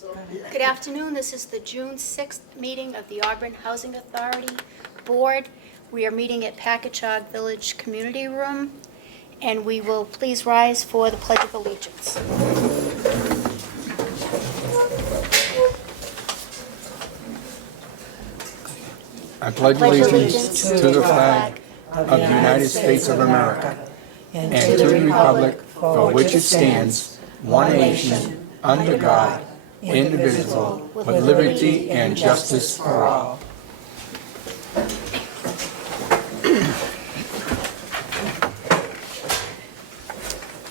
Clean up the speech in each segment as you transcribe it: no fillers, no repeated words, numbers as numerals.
Good afternoon. This is the June 6th meeting of the Auburn Housing Authority Board. We are meeting at Packagug Village Community Room, and we will please rise for the Pledge of Allegiance. I pledge allegiance to the flag of the United States of America and to the republic for which it stands, one nation, under God, indivisible, with liberty and justice for all.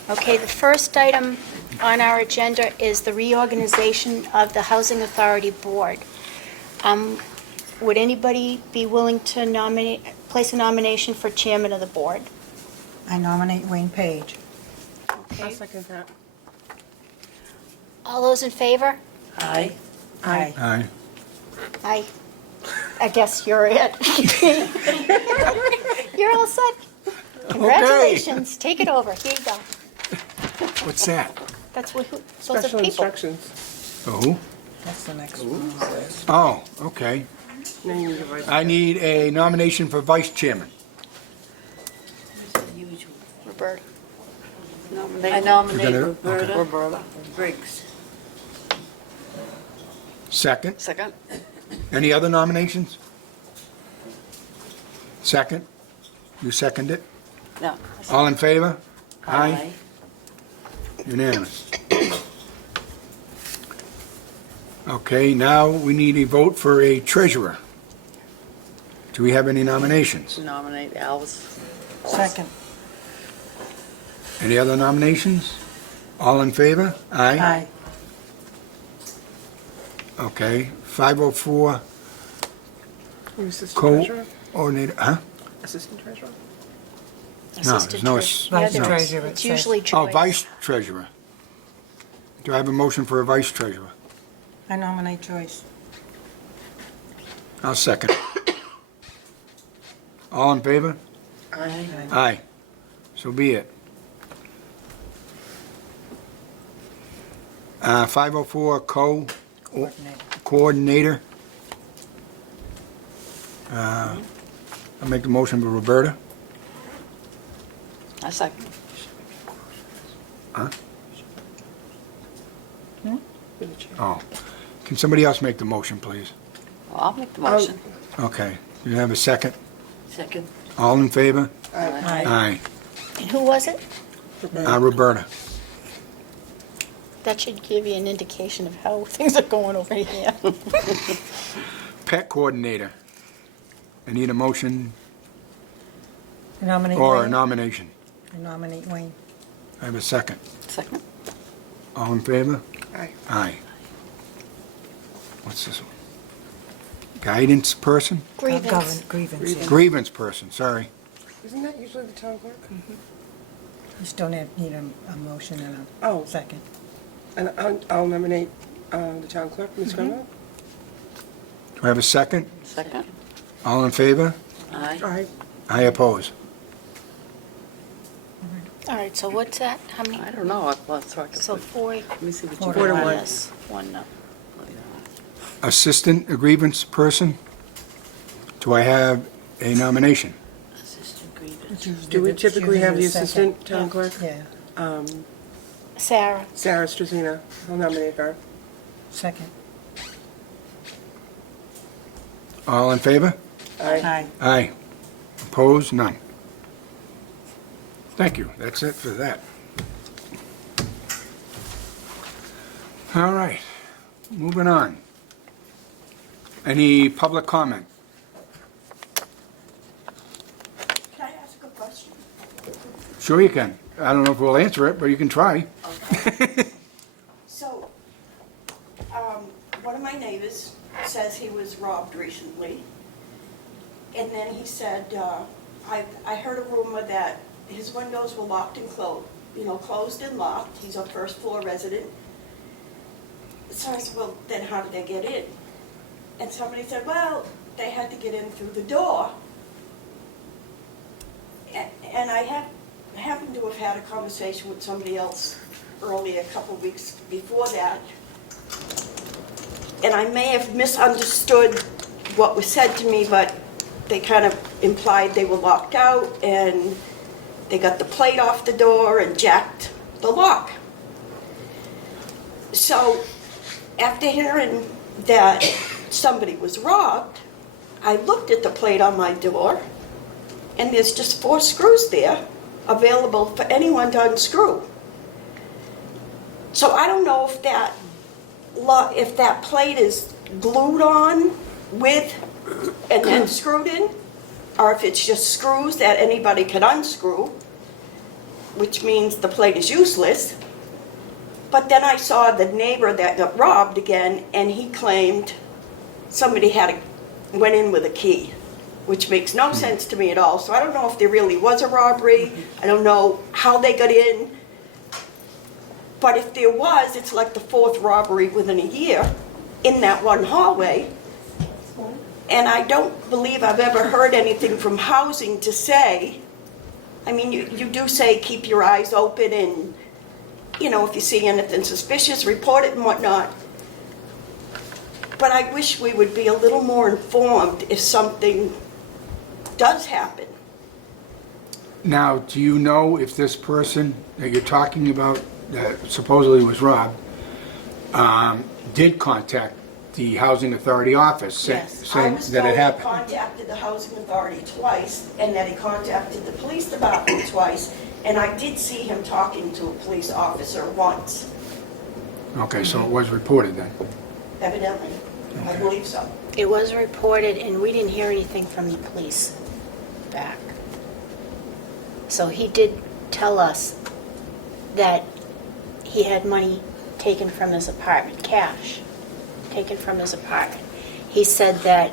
Okay, the first item on our agenda is the reorganization of the Housing Authority Board. Would anybody be willing to place a nomination for chairman of the board? I nominate Wayne Page. Okay. I'll second that. All those in favor? Aye. Aye. I guess you're it. You're all set. Congratulations. Take it over. Here you go. What's that? That's what, those are Special people. instructions. Oh, That's the next one. oh, okay. Now you need to write. I need a nomination for vice chairman. Roberta. I nominate Is that it? Roberta Briggs. Second. Second? Any other nominations? Second? You second it? No. All in favor? Aye. Unanimous. Okay, now we need a vote for a treasurer. Do we have any nominations? Nominate Alice. Second. Any other nominations? All in favor? Aye. Okay, 504 You assistant treasurer? coordinator, huh? Assistant treasurer? No, Assistant there's no treasurer. Vice Yeah, no, treasurer, It's it usually Oh, Joyce. vice treasurer. Do I have a motion for a vice treasurer? I nominate Joyce. I'll second. All in favor? Aye. Aye. So be it. 504 coordinator. I'll make the motion for Roberta. I second. Huh? You're the chair. Oh. Can somebody else make the motion, please? Well, I'll make the motion. Okay. Do you have a second? Second. All in favor? Aye. Aye. And who was it? Roberta. That should give you an indication of how things are going over here. Pet coordinator. I need a motion I nominate or a Wayne. nomination. I nominate Wayne. I have a second. Second. All in favor? Aye. Aye. What's this one? Guidance person? Grievance. Grievance, yeah. Grievance person, sorry. Isn't that usually the town clerk? You still need a motion and Oh. a second. And I'll nominate the town clerk, Ms. Grunwald. Do I have a second? Second. All in favor? Aye. Aye. I oppose. All right, so what's that? How many? I don't know. Let's talk. So four, Let me see what Four you to got. one. yes, one no. Assistant grievance person? Do I have a nomination? Assistant grievance. Do we typically have the assistant town Yeah. clerk? Yeah, Sarah. Sarah Struzina. I'll nominate her. second. All in favor? Aye. Aye. Opposed? None. Thank you. That's it for that. All right. Moving on. Any public comment? Can I ask a question? Sure you can. I don't know if we'll answer it, but you can try. So, one of my neighbors says he was robbed recently. And then he said, I heard a rumor that his windows were locked and closed and locked. He's a first floor resident. So I said, well, then how did they get in? And somebody said, well, they had to get in through the door. And I happened to have had a conversation with somebody else earlier, a couple of weeks before that. and I may have misunderstood what was said to me, but they kind of implied they were locked out and they got the plate off the door and jacked the lock. So after hearing that somebody was robbed, I looked at the plate on my door and there's just 4 screws there available for anyone to unscrew. So I don't know if that plate is glued on with and then screwed in, or if it's just screws that anybody can unscrew, which means the plate is useless. But then I saw the neighbor that got robbed again, and he claimed somebody went in with a key, which makes no sense to me at all. So I don't know if there really was a robbery. I don't know how they got in. But if there was, it's like the 4th robbery within a year in that one hallway. And I don't believe I've ever heard anything from housing to say, I mean, you do say keep your eyes open and, you know, if you see anything suspicious, report it and whatnot. But I wish we would be a little more informed if something does happen. Now, do you know if this person that you're talking about that supposedly was robbed did contact the Housing Authority office Yes. saying that it I was told he happened? contacted the Housing Authority twice, and that he contacted the police department twice, and I did see him talking to a police officer once, Okay, so it was reported then. evidently. I believe so. It was reported, and we didn't hear anything from the police back. So he did tell us that he had money taken from his apartment, cash taken from his apartment. He said that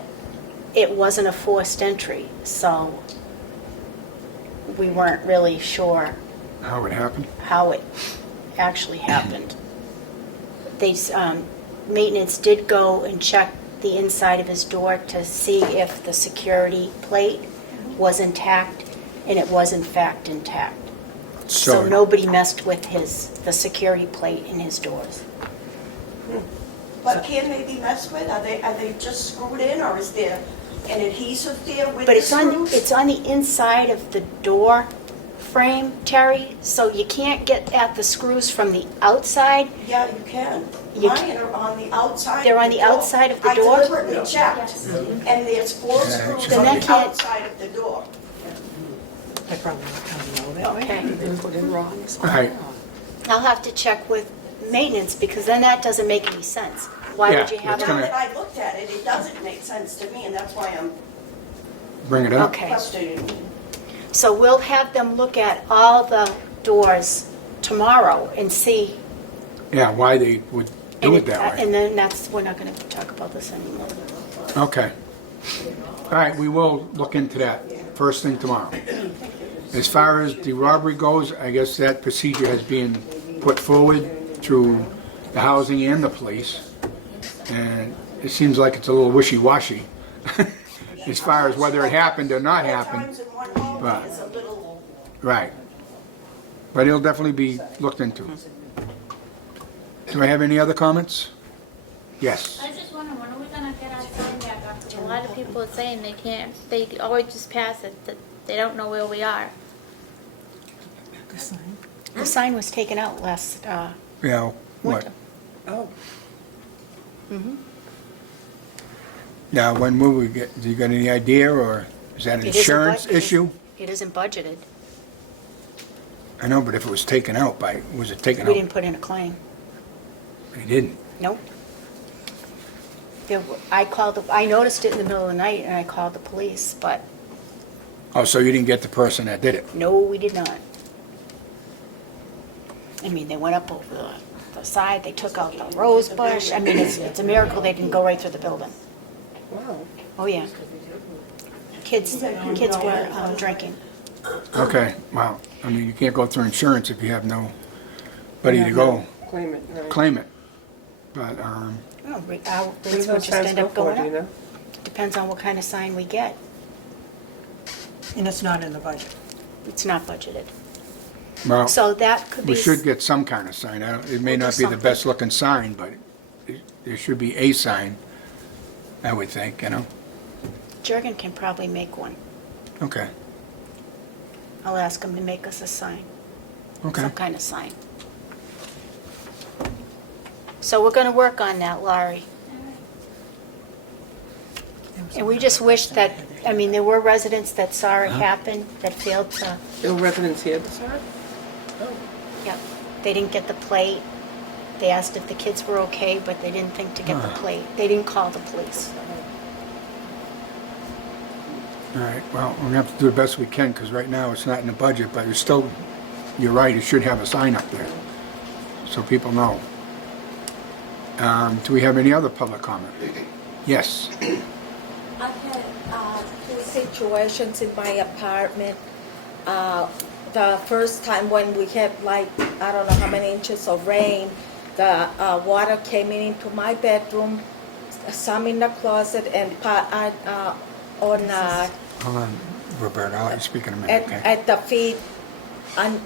it wasn't a forced entry, so we weren't really sure How it happened? how it actually happened. Maintenance did go and check the inside of his door to see if the security plate was intact, and it was in fact intact. So nobody messed with the security plate in his doors. But can they be messed with? Are they just screwed in, or is there an adhesive there with But the it's on screws? the inside of the door frame, Terry, so you can't get at the screws from the outside. Yeah, you can. You Mine are on the outside. They're of on the the door. outside of the door? I deliberately checked, and there's 4 screws Then on that the can't- outside of the door. I probably don't know that. Okay. Been put in wrong. All right. I'll have to check with maintenance, because then that doesn't make any sense. Why would you Yeah, have it's Now it? gonna- that I looked at it, it doesn't make sense to me, and that's why I'm Bring it up. Okay. questioning. So we'll have them look at all the doors tomorrow and see. Yeah, why they would do it that way. And then we're not going to talk about this anymore. Okay. All right, we will look into that first thing tomorrow. As far as the robbery goes, I guess that procedure has been put forward through the housing and the police. And it seems like it's a little wishy-washy as far as whether it happened or not At happened. times in one hallway Right. is a little, Right. But it'll definitely be looked into. Do I have any other comments? Yes. I was just wondering, when are we gonna get our sign back up? 'Cause a lot of people are saying they always just pass it, that they don't know where we are. The sign. The sign was taken out last Yeah, what? winter. Oh, Now, when will we get, do you got any idea, or is that an It isn't insurance budgeted. issue? It isn't budgeted. I know, but if it was taken out by, was it taken We out? didn't put in a claim. They didn't. Nope. I noticed it in the middle of the night, and I called the police, but Oh, so you didn't get the person that did it? no, we did not. I mean, they went up over the side, they took out the rose bush. I mean, it's a miracle they didn't go right through the building. wow. Oh, yeah. Kids were drinking. Okay, well, I mean, you can't go through insurance if you have nobody to go Claim it, right. claim it. But, Well, our What do rates would those just signs end go up for, going do you up. know? Depends on what kind of sign we get. And it's not in the budget. It's not budgeted. well, So that could be. we should get some kind of sign. It may We'll do not be the something. best looking sign, but there should be a sign, I would think, you know? Jurgen can probably make one. Okay, I'll ask him to make us a sign, okay. some kind of sign. So we're gonna work on that, Laurie. And we just wish that, I mean, there were residents that saw it happen, that failed to, The residents here, sorry? yep, they didn't get the plate. They asked if the kids were okay, but they didn't think to get the plate. They didn't call the police. All right, well, we're gonna have to do the best we can, because right now it's not in the budget, but it's still, you're right, it should have a sign up there, so people know. Do we have any other public comment? Yes. I had two situations in my apartment. The first time when we had like, I don't know how many inches of rain, the water came into my bedroom, some in the closet and part Hold on, Roberta, I'll let you speak in a minute, okay? at the feet,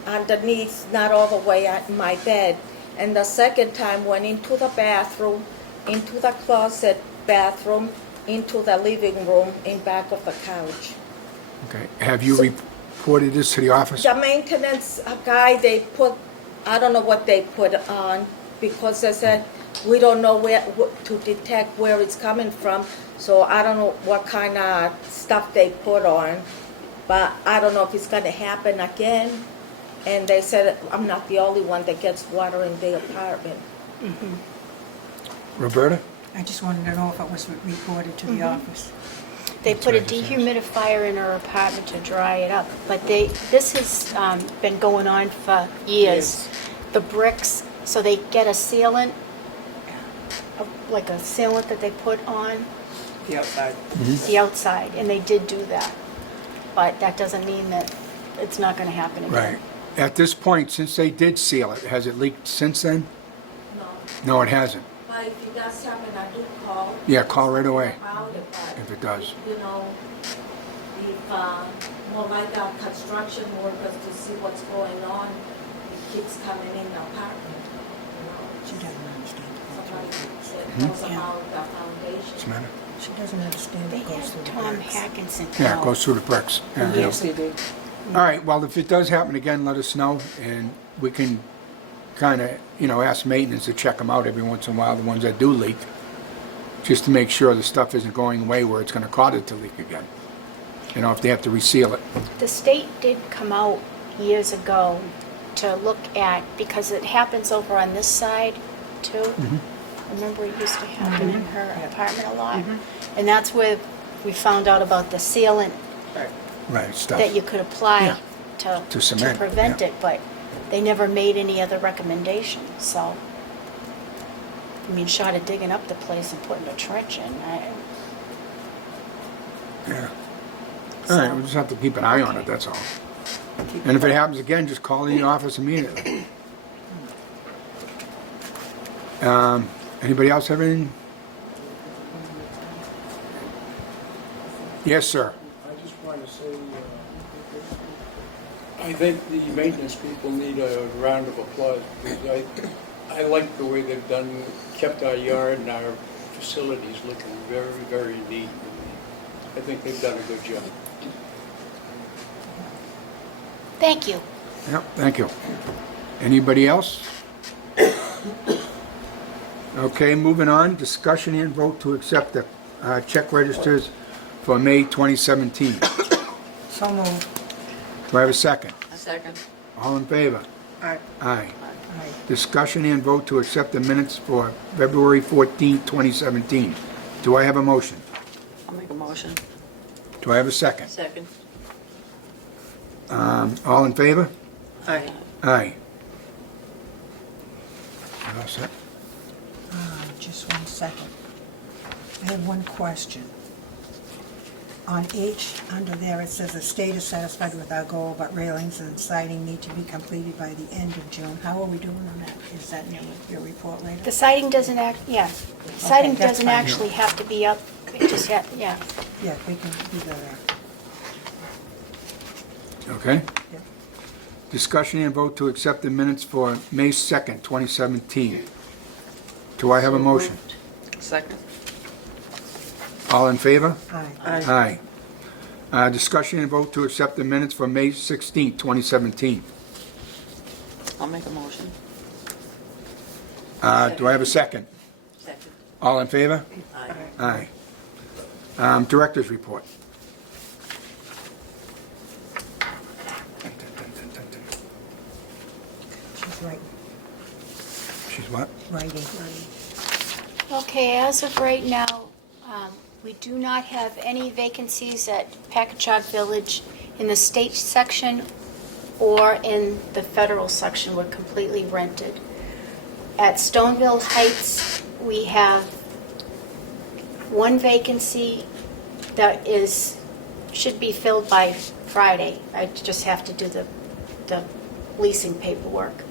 underneath, not all the way at my bed. And the second time went into the bathroom, into the closet bathroom, into the living room, in back of the couch. Okay, have you reported this to the office? The maintenance guy, they put, I don't know what they put on, because they said, we don't know where, to detect where it's coming from, so I don't know what kind of stuff they put on, but I don't know if it's gonna happen again. And they said, I'm not the only one that gets water in the apartment. Roberta? I just wanted to know if it was reported to the office. They put a dehumidifier in her apartment to dry it up, but this has been going on for years. The bricks, so they get a sealant, like a sealant that they put on The outside. the outside, and they did do that. But that doesn't mean that it's not gonna happen again. Right. At this point, since they did seal it, has it leaked since then? No. No, it hasn't. But if it does happen, I do call. Yeah, call right away About it, but, if it does. you know, if, more like our construction workers to see what's going on, it keeps coming in the apartment, you know. She doesn't understand. Somebody said, Hmm? knows about the foundation. What's the matter? She doesn't understand They it goes through had the Tom bricks. Hackinson Yeah, it come goes out. through the bricks. Yeah, I know. Yes, they do. All right, well, if it does happen again, let us know, and we can kind of, ask maintenance to check them out every once in a while, the ones that do leak, just to make sure the stuff isn't going away where it's going to cause it to leak again. If they have to reseal it. The state did come out years ago to look at, because it happens over on this side too. Remember it used to happen in her apartment a lot? And that's where we found out about the sealant Right. Right, stuff. that you could apply Yeah. to To cement, prevent yeah. it, but they never made any other recommendations, so. I mean, short of digging up the place and putting a trench in, Yeah. All right, So- we'll just have to keep an eye on it, that's all. And if it happens again, just call the office immediately. Anybody else have anything? Yes, sir. I just want to say, I think the maintenance people need a round of applause, because I like the way they've kept our yard and our facilities looking very, very neat. I think they've done a good job. thank you. Yep, thank you. Anybody else? Okay, moving on, discussion and vote to accept the check registers for May 2017. So moved. Do I have a second? A second. All in favor? Aye. Aye. Aye. Discussion and vote to accept the minutes for February 14, 2017. Do I have a motion? I'll make a motion. Do I have a second? Second. All in favor? Aye. Aye. All set? Just 1 second. I have one question. On H, under there, it says the state is satisfied with our goal, but railings and siding need to be completed by the end of June. How are we doing on that? Is that in your report later? The siding doesn't siding that's doesn't fine. actually have to be up, it just, yeah. Yeah, we can do that. Okay. Yeah. Discussion and vote to accept the minutes for May 2nd, 2017. Do I have a motion? Second. All in favor? Aye. Aye. Discussion and vote to accept the minutes for May 16th, 2017. I'll make a motion. Do I have a second? Second. All in favor? Aye. Aye. Director's report. She's right, She's what? writing. Okay, as of right now, we do not have any vacancies at Packagug Village in the state section or in the federal section. We're completely rented. At Stoneville Heights, we have one vacancy that should be filled by Friday. I just have to do the leasing paperwork.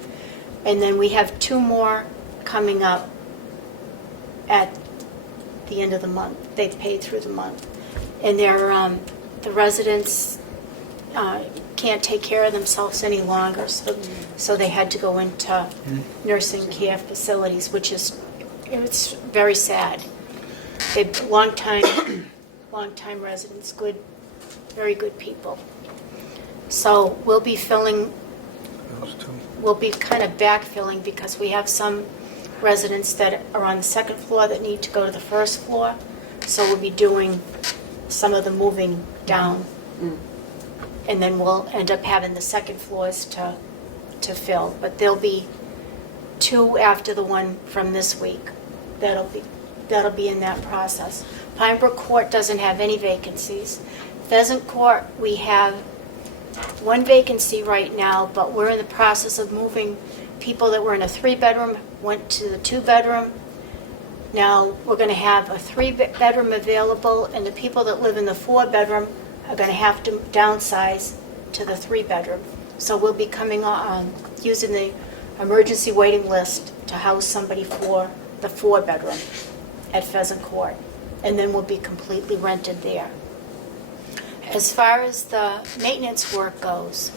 And then we have two more coming up at the end of the month. They paid through the month. And the residents can't take care of themselves any longer, so they had to go into nursing care facilities, which it's very sad. They're long-time residents, very good people. So we'll be kind of backfilling because we have some residents that are on the second floor that need to go to the first floor. So we'll be doing some of the moving down. And then we'll end up having the second floors to fill. But there'll be two after the one from this week. That'll be in that process. Pine Brook Court doesn't have any vacancies. Pheasant Court, we have one vacancy right now, but we're in the process of moving people that were in a 3-bedroom, went to the 2-bedroom. Now, we're going to have a 3-bedroom available, and the people that live in the 4-bedroom are going to have to downsize to the 3-bedroom. So we'll be coming on, using the emergency waiting list to house somebody for the 4-bedroom at Pheasant Court. And then we'll be completely rented there. As far as the maintenance work goes,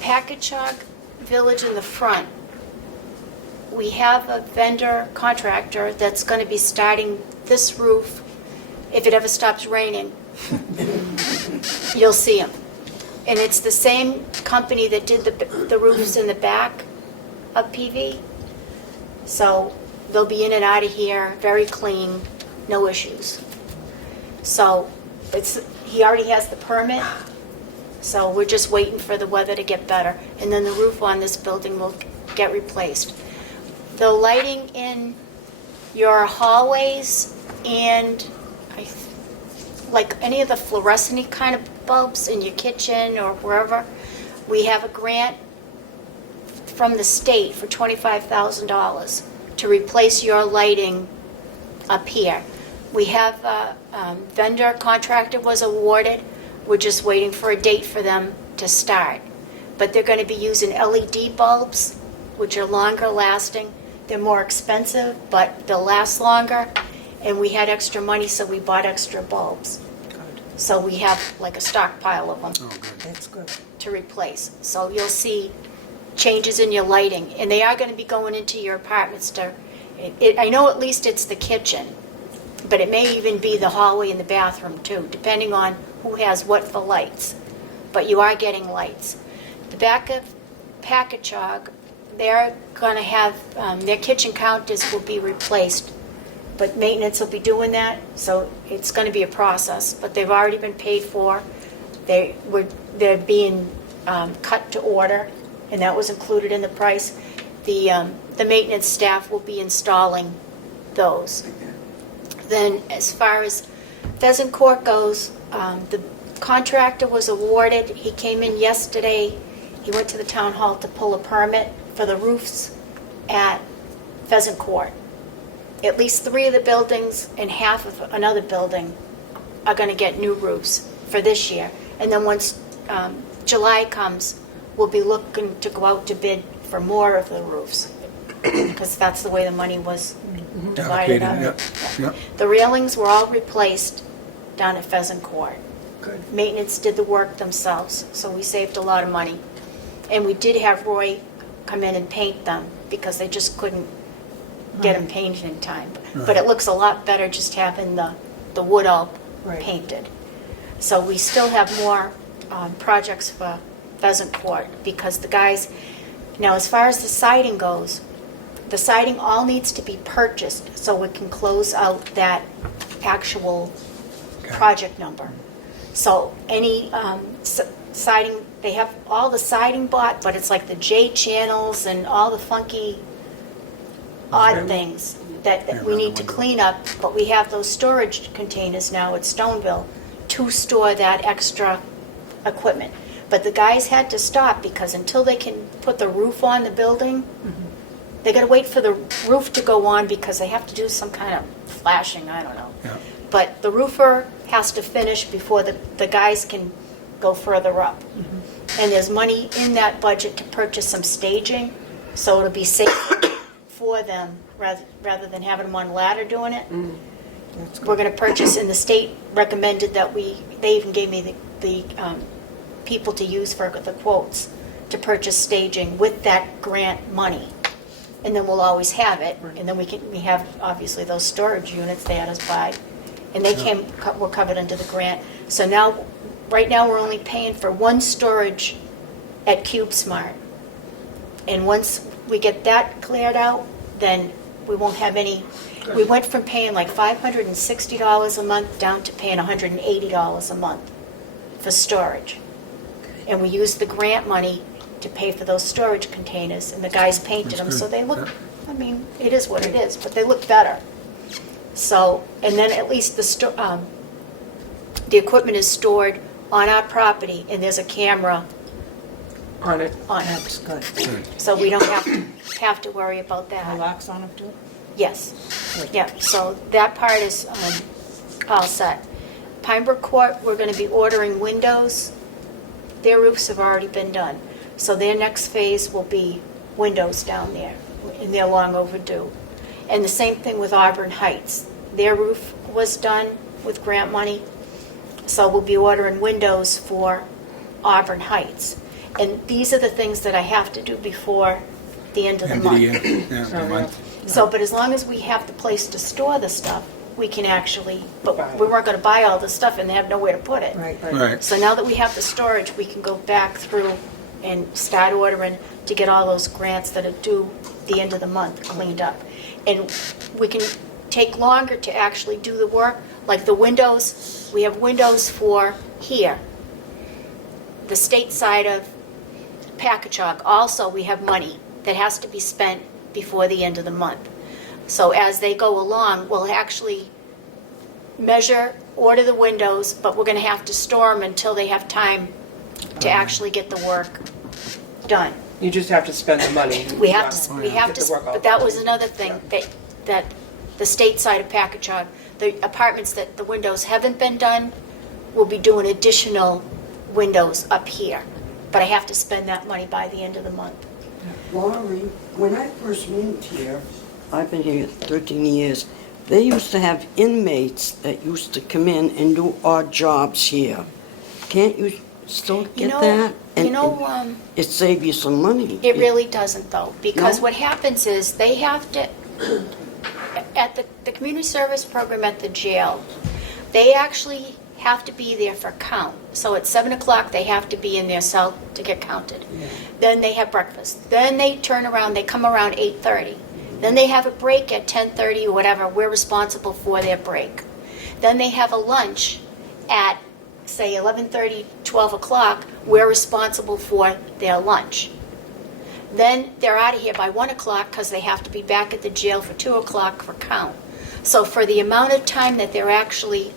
Packagug Village in the front, we have a vendor contractor that's going to be starting this roof. If it ever stops raining, you'll see him. And it's the same company that did the roofs in the back of PV. So they'll be in and out of here, very clean, no issues. So he already has the permit, so we're just waiting for the weather to get better. And then the roof on this building will get replaced. The lighting in your hallways and like any of the fluorescent kind of bulbs in your kitchen or wherever, we have a grant from the state for $25,000 to replace your lighting up here. We have a vendor contractor was awarded. We're just waiting for a date for them to start. But they're going to be using LED bulbs, which are longer lasting. They're more expensive, but they'll last longer. And we had extra money, so we bought extra bulbs. So we have like a stockpile of them That's good. to replace. So you'll see changes in your lighting. And they are going to be going into your apartments I know at least it's the kitchen, but it may even be the hallway and the bathroom too, depending on who has what for lights. But you are getting lights. The back of Packagug, they're going to have, their kitchen counters will be replaced, but maintenance will be doing that, so it's going to be a process. But they've already been paid for. They're being cut to order, and that was included in the price. The maintenance staff will be installing those. Then, as far as Pheasant Court goes, the contractor was awarded. He came in yesterday. He went to the town hall to pull a permit for the roofs at Pheasant Court. At least 3 of the buildings and half of another building are going to get new roofs for this year. And then once July comes, we'll be looking to go out to bid for more of the roofs, because that's the way the money was divided up. Yep. The railings were all replaced down at Pheasant Court. Good. Maintenance did the work themselves, so we saved a lot of money. And we did have Roy come in and paint them because they just couldn't get them painted in time. But it looks a lot better just having the wood all Right. painted. So we still have more projects for Pheasant Court because the guys, now as far as the siding goes, the siding all needs to be purchased so we can close out that actual project number. So any siding, they have all the siding bought, but it's like the J channels and all the funky odd things that we need to clean up, but we have those storage containers now at Stoneville to store that extra equipment. But the guys had to stop because until they can put the roof on the building, they gotta wait for the roof to go on because they have to do some kind of flashing, I don't know. Yeah. But the roofer has to finish before the guys can go further up. And there's money in that budget to purchase some staging, so it'll be safer for them rather than having them on a ladder doing it. We're gonna purchase, and the state recommended that they even gave me the people to use for the quotes to purchase staging with that grant money. And then we'll always have it, and then we have obviously those storage units they had us buy, and they were covered under the grant. So now, right now, we're only paying for one storage at CubeSmart. And once we get that cleared out, then we won't have any, we went from paying like $560 a month down to paying $180 a month for storage. And we used the grant money to pay for those storage containers, and the guys painted them, so they look, I mean, it is what it is, but they look better. So, and then at least the equipment is stored on our property, and there's a camera On it. on it. That's good. So we don't have to worry about The that. locks on them too? Yes. Yeah, so that part is all set. Pine Brook Court, we're going to be ordering windows. Their roofs have already been done. So their next phase will be windows down there, and they're long overdue. And the same thing with Auburn Heights. Their roof was done with grant money, so we'll be ordering windows for Auburn Heights. And these are the things that I have to do before the end of the End of the month. year, yeah, the month. So, but as long as we have the place to store the stuff, we can actually, but we weren't going to buy all the stuff and they have nowhere to put it. Right. Right. So now that we have the storage, we can go back through and start ordering to get all those grants that are due the end of the month cleaned up. And we can take longer to actually do the work, like the windows, we have windows for here, the state side of Packagug. Also, we have money that has to be spent before the end of the month. So as they go along, we'll actually measure, order the windows, but we're going to have to store them until they have time to actually get the work done. You just have to spend the money. We have Get to, the work but out. that was another thing, that the state side of Packagug, the apartments that the windows haven't been done, will be doing additional windows up here. But I have to spend that money by the end of the month. Laurie, when I first moved here, I've been here 13 years, they used to have inmates that used to come in and do odd jobs here. Can't you still You get know, that? you And know, it saved you some money. it really doesn't though, because No? what happens is they have to, at the community service program at the jail, they actually have to be there for count. So at 7 o'clock, they have to be in their cell to get counted. Then they have breakfast. Then they turn around, they come around 8:30. Then they have a break at 10:30 or whatever. We're responsible for their break. Then they have a lunch at, say, 11:30, 12 o'clock. We're responsible for their lunch. Then they're out of here by 1 o'clock because they have to be back at the jail for 2 o'clock for count. So for the amount of time that they're actually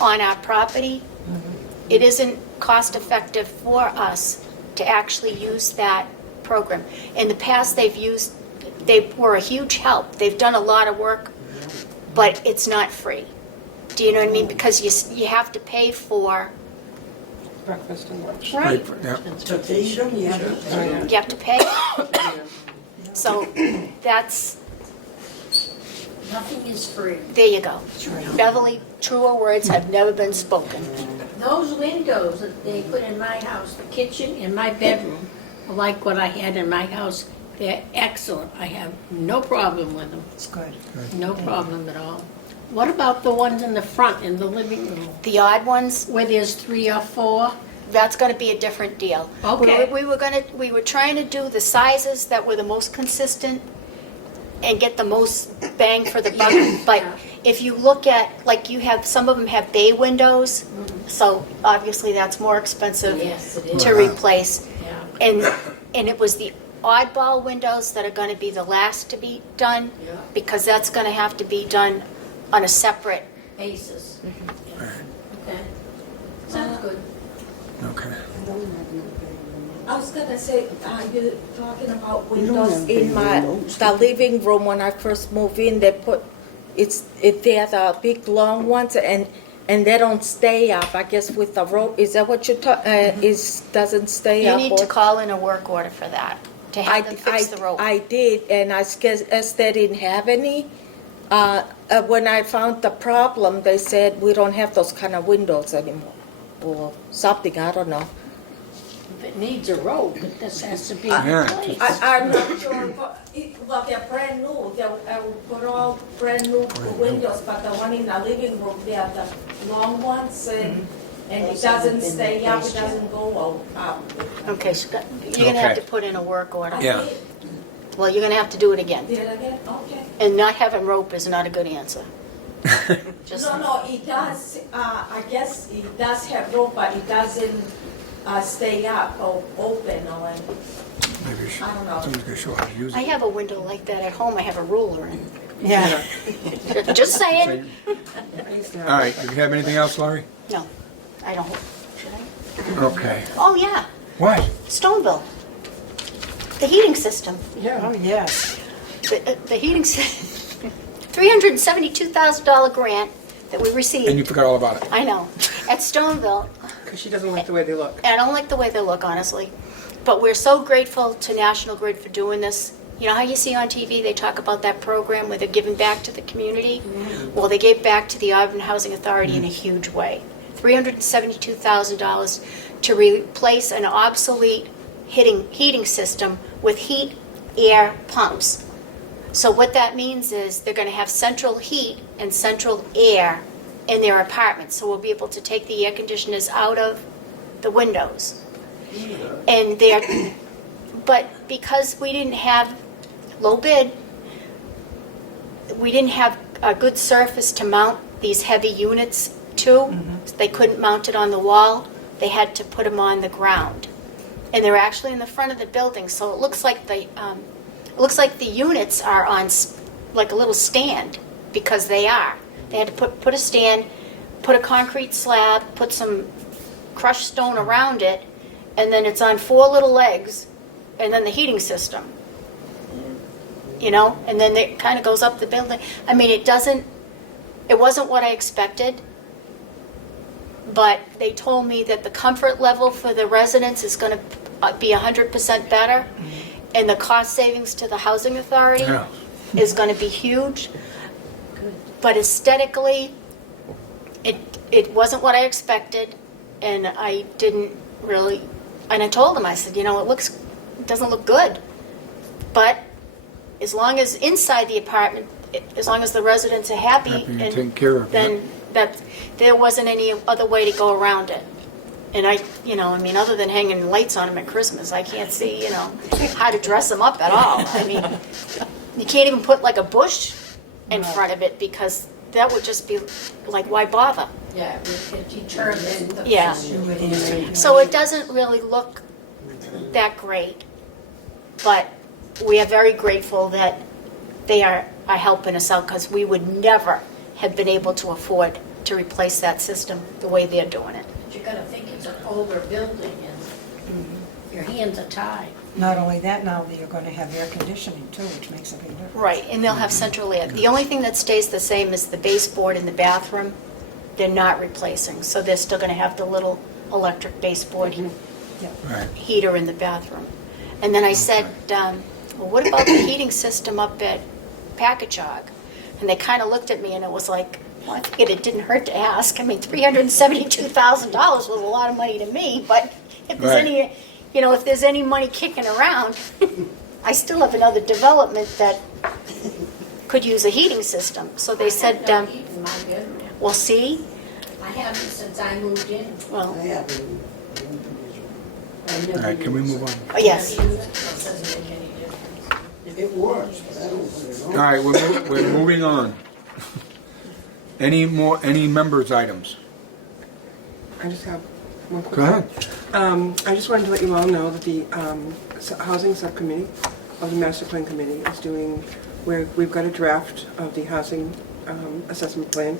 on our property, it isn't cost effective for us to actually use that program. In the past, they were a huge help. They've done a lot of work, but it's not free. Do you know what I mean? Because you have to pay for, Breakfast and lunch. right, Yeah. To feed them, you have to you have to pay. So that's, Nothing is free. there you go. Beverly, truer words have never been spoken. Those windows that they put in my house, the kitchen and my bedroom, are like what I had in my house They're excellent. I have no problem with them. It's good. No problem at all. What about the ones in the front, in the living room, The odd ones, where there's 3 or 4? that's gonna be a different deal. Okay. We were trying to do the sizes that were the most consistent and get the most bang for the buck. But if you look at, like you have, some of them have bay windows, so obviously that's more expensive Yes, it is. to replace. Yeah. And it was the oddball windows that are gonna be the last to be done, Yeah. because that's gonna have to be done on a separate. Aces. Mm-hmm. Okay. Sounds good. Okay. I was gonna say, you're talking about We don't windows have in big my, windows. the living room when I first moved in, they put, they're the big long ones and they don't stay up, I guess with the rope, is that what you're doesn't stay You up? need to or- call in a work order for that, to have them fix the rope. I did, and I guess they didn't have any. When I found the problem, they said, we don't have those kind of windows anymore, or something, I don't know. If it needs a rope, it just has to be Yeah. replaced. I'm not sure, well, they're brand new, they're all brand new windows, but the one in the living room, they are the long ones, and it doesn't stay up, it doesn't go up. Okay, so you're gonna have to Okay. put in a work order. Yeah. Well, you're gonna have to do it again. Did it again? Okay. And not having rope is not a good answer. Just, No, it does, I guess it does have rope, but it doesn't stay up or open or, Maybe I don't know. somebody's gonna show how to use I it. have a window like that at home, I have a ruler in. Yeah. Just saying. All right, do you have anything else, Laurie? No, I don't. Should I? Okay. Oh, yeah, What? Stoneville. The heating system. Oh, yes. The heating system. $372,000 grant that we And received. you forgot all about it. I know, at Stoneville. Because she doesn't like the way they look. I don't like the way they look, honestly. But we're so grateful to National Grid for doing this. You know how you see on TV, they talk about that program where they're giving back to the community? Well, they gave back to the Auburn Housing Authority in a huge way. $372,000 to replace an obsolete heating system with heat air pumps. So what that means is they're going to have central heat and central air in their apartments. So we'll be able to take the air conditioners out of the windows. And but because we didn't have low bid, we didn't have a good surface to mount these heavy units to. They couldn't mount it on the wall. They had to put them on the ground. And they're actually in the front of the building, so it looks like the units are on like a little stand, because they are. They had to put a stand, put a concrete slab, put some crushed stone around it, and then it's on 4 little legs, and then the heating system. You know, and then it kind of goes up the building. I mean, it wasn't what I expected, but they told me that the comfort level for the residents is going to be 100% better, and the cost savings to the housing authority Yeah. is going to be huge. But aesthetically, it wasn't what I expected, and I didn't really. And I told them, I said, you know, it doesn't look good, but as long as inside the apartment, as long as the residents are happy, Happy and and taken care of, then there wasn't any other way to go around it. And I mean, other than hanging lights on them at Christmas, I can't see, how to dress them up at all. I mean, you can't even put like a bush in front of it, because that would just be like, why bother? Yeah, it determines the. Yeah. So it doesn't really look that great, but we are very grateful that they are helping us out, because we would never have been able to afford to replace that system the way they're doing it. But you gotta think it's an older building and your hands are tied. Not only that, now that you're going to have air conditioning too, which makes a big difference. Right, and they'll have central air. The only thing that stays the same is the baseboard in the bathroom. They're not replacing, so they're still going to have the little electric baseboard Right. heater in the bathroom. And then I said, well, what about the heating system up at Packagug? And they kind of looked at me, and it was like, well, I figured it didn't hurt to ask. I mean, $372,000 was a lot of money to me, but if there's Right. any, if there's any money kicking around, I still have another development that could use a heating system. So they said, No heat in my bedroom. we'll see. I haven't since I moved in. Well, All right, can we move on? oh, yes. Doesn't make any difference. It works, but I don't put it on. All right, we're moving on. Any members' items? I just have one quick. Go ahead. I just wanted to let you all know that the Housing Subcommittee of the Master Plan Committee is doing, we've got a draft of the Housing Assessment Plan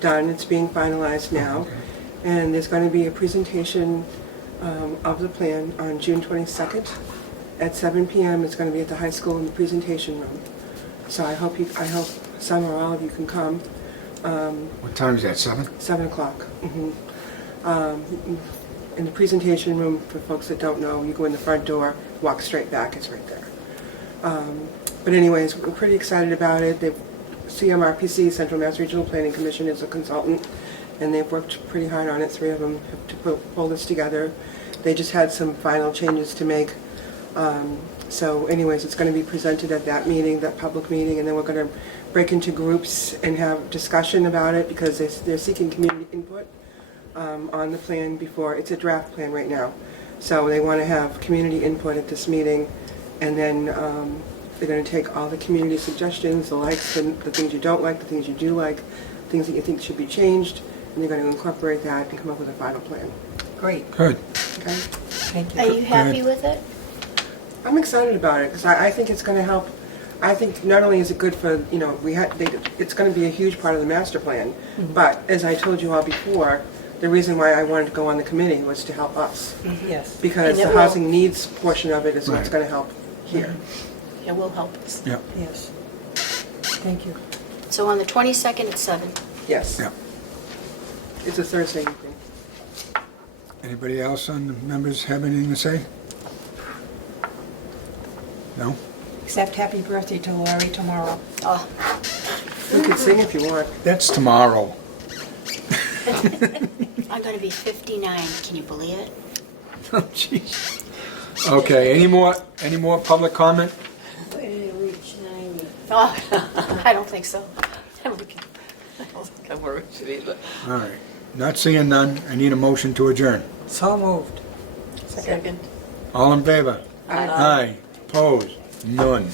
done. It's being finalized now. And there's going to be a presentation of the plan on June 22nd at 7 p.m. It's going to be at the high school in the presentation room. So I hope some or all of you can come. What time is that, 7? 7 o'clock. In the presentation room, for folks that don't know, you go in the front door, walk straight back, it's right there. But anyways, we're pretty excited about it. CMRPC, Central Mass Regional Planning Commission, is a consultant, and they've worked pretty hard on it. 3 of them have to pull this together. They just had some final changes to make. So anyways, it's going to be presented at that meeting, that public meeting, and then we're going to break into groups and have discussion about it because they're seeking community input on the plan before. It's a draft plan right now. So they want to have community input at this meeting, and then they're going to take all the community suggestions, the likes, the things you don't like, the things you do like, things that you think should be changed, and they're going to incorporate that and come up with a final plan. Great, Good. Okay? thank Are you. you happy with it? I'm excited about it because I think it's going to help. I think not only is it good for, it's going to be a huge part of the master plan, but as I told you all before, the reason why I wanted to go on the committee was to help us. Yes, Because And it the will. housing needs portion of it is what's Right. going to help here. It will help us. Yeah, yes. Thank you. So on the 22nd at 7. Yes. yeah. It's a Thursday evening. Anybody else on the members have anything to say? No? Except happy birthday to Laurie tomorrow. Oh, You can sing if you want. That's tomorrow. I'm going to be 59. Can you believe it? Oh, jeez. Okay, any more public comment? Oh, I don't think so. I'm worried either. All right. Not seeing none, I need a motion to adjourn. So moved. Second. All in favor? Aye. Aye. Opposed? None.